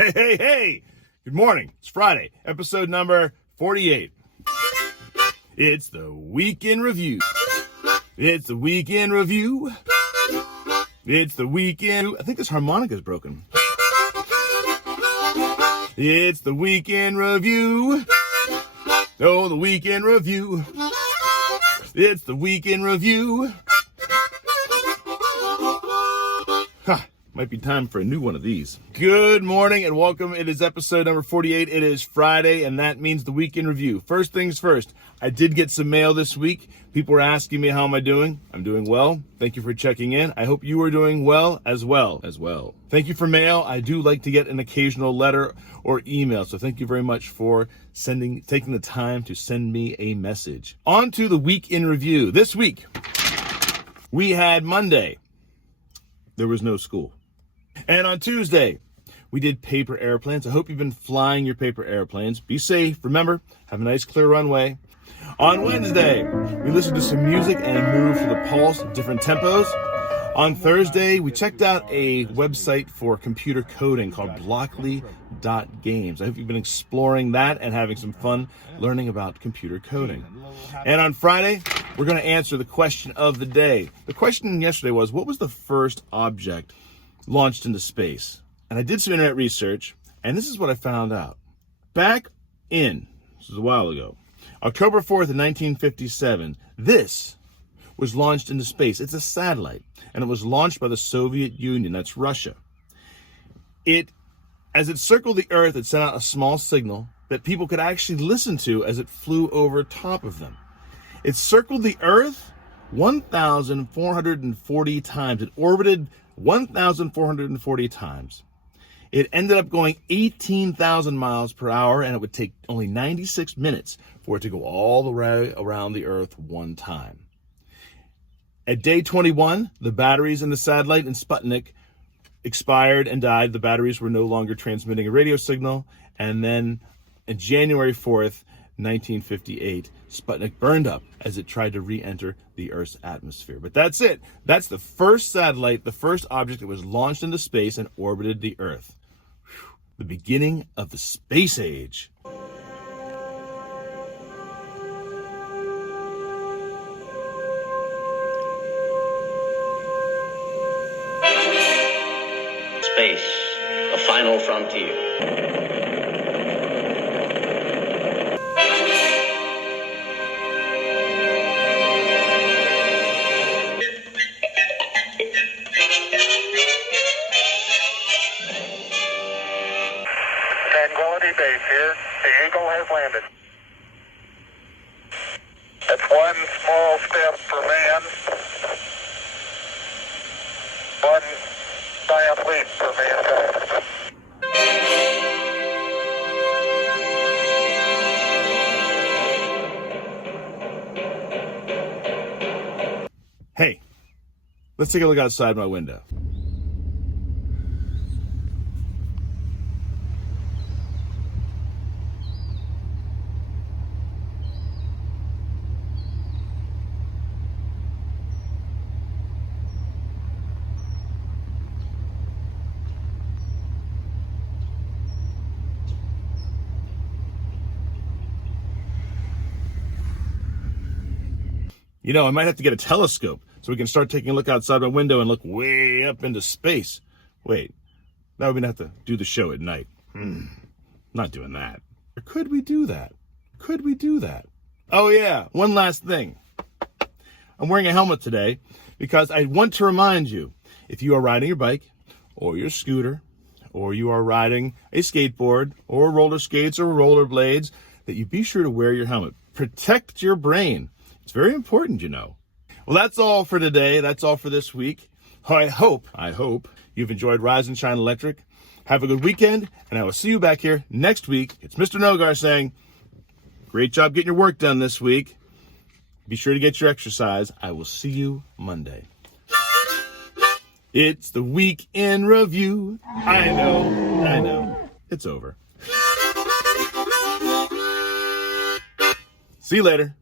Hey, hey, hey! Good morning. It's Friday, episode number 48. It's the Week in Review. It's the Week in Review. It's the Week in... I think this harmonica's broken. It's the Week in Review. Oh, the Week in Review. It's the Week in Review. Might be time for a new one of these. Good morning and welcome. It is episode number 48. It is Friday, and that means the Week in Review. First things first, I did get some mail this week. People were asking me how am I doing. I'm doing well. Thank you for checking in. I hope you are doing well as well. Thank you for mail. I do like to get an occasional letter or email, so thank you very much for taking the time to send me a message. On to the Week in Review. This week, we had Monday. There was no school. And on Tuesday, we did paper airplanes. I hope you've been flying your paper airplanes. Be safe. Remember, have a nice clear runway. On Wednesday, we listened to some music and moved to the pulse, different tempos. On Thursday, we checked out a website for computer coding called Blockly.games. I hope you've been exploring that and having some fun learning about computer coding. And on Friday, we're going to answer the question of the day. The question yesterday was, what was the first object launched into space? And I did some internet research, and this is what I found out. This was a while ago, October 4th, 1957, this was launched into space. It's a satellite, and it was launched by the Soviet Union. That's Russia. As it circled the Earth, it sent out a small signal that people could actually listen to as it flew over top of them. It circled the Earth 1,440 times. It orbited 1,440 times. It ended up going 18,000 miles per hour, and it would take only 96 minutes for it to go all the way around the Earth one time. At day 21, the batteries in the satellite and Sputnik expired and died. The batteries were no longer transmitting a radio signal. And then on January 4th, 1958, Sputnik burned up as it tried to re-enter the Earth's atmosphere. But that's it. That's the first satellite, the first object that was launched into space and orbited the Earth. Whew. The beginning of the space age. Space, the final frontier. 10 quality base here. The Eagle has landed. That's one small step for man, one giant leap for mankind. Hey, let's take a look outside my window. You know, I might have to get a telescope so we can start taking a look outside my window and look way up into space. Wait, now we're going to have to do the show at night. Not doing that. Or could we do that? Oh yeah, one last thing. I'm wearing a helmet today because I want to remind you, if you are riding your bike or your scooter, or you are riding a skateboard or roller skates or rollerblades, that you be sure to wear your helmet. Protect your brain. It's very important, you know. Well, that's all for today. That's all for this week. I hope you've enjoyed Rise and Shine Electric. Have a good weekend, and I will see you back here next week. It's Mr. Nogar saying, great job getting your work done this week. Be sure to get your exercise. I will see you Monday. It's the Week in Review. I know. It's over. See you later.